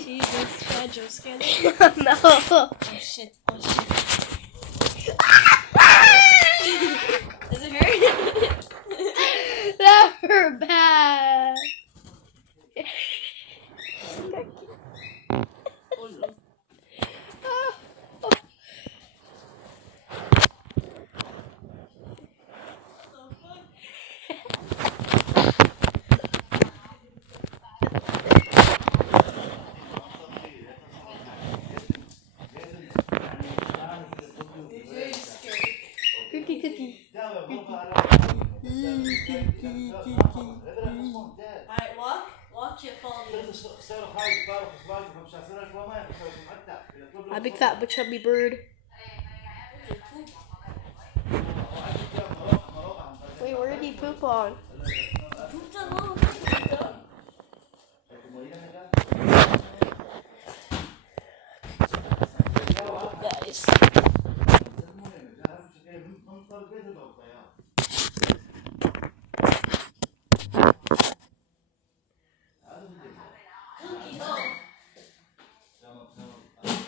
Jesus, can I jump scare them? No. Oh shit, oh shit. Does it hurt? That hurt bad. Oh no. Cookie. Alright, walk your follow me. A big fat but chubby bird. Wait, where did he poop on? Pooped alone. Guys. Cookie, go.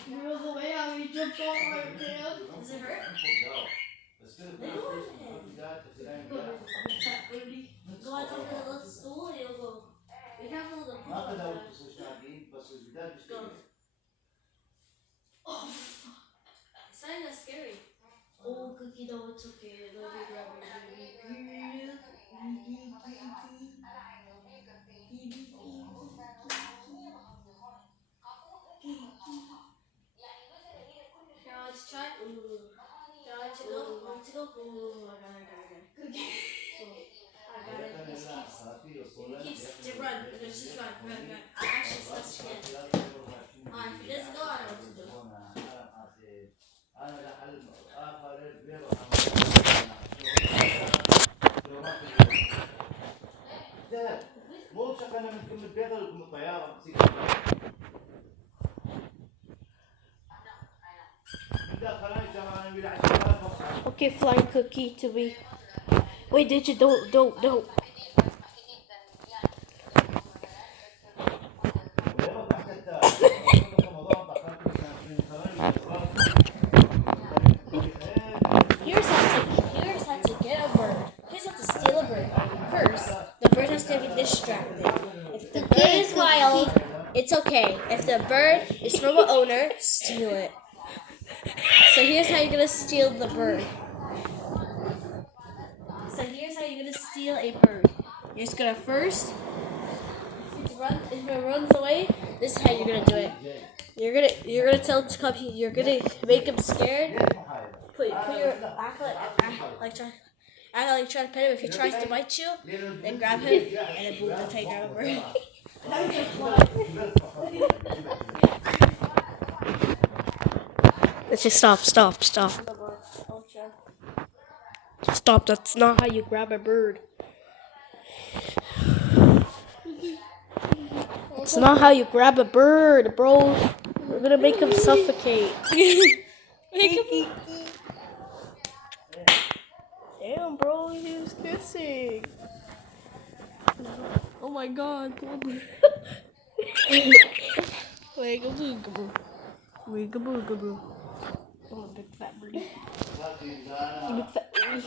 You're the way how he jumped on my hand. Does it hurt? Go on top of the little stool and you'll go. Be careful of the poop on there. Go. Oh, it's kind of scary. Oh, Cookie, though, it's okay. Let me grab it. Now let's try. Ooh. Now let's go. Let's go. Ooh, I got it. Cookie. I got it. He keeps to run. Let's just run. Actually, let's again. Alright, if he doesn't go, I know what to do. Okay, flying cookie to be. Wait, did you? Don't. Here's how to get a bird. Here's how to steal a bird. First, the bird has to be distracted. If the bird is wild, it's okay. If the bird is from an owner, steal it. So here's how you're gonna steal the bird. So here's how you're gonna steal a bird. You're just gonna first, if it runs away, this is how you're gonna do it. You're gonna tell the puppy. You're gonna make him scared. Put your act like try to pet him. If he tries to bite you, then grab him and then boom, that's how you grab a bird. Let's just stop. Stop. That's not how you grab a bird. It's not how you grab a bird, bro. We're gonna make him suffocate. Damn, bro, he was kissing. Oh my god, Wigaboo. Oh, big fat birdie. Big fat birdie.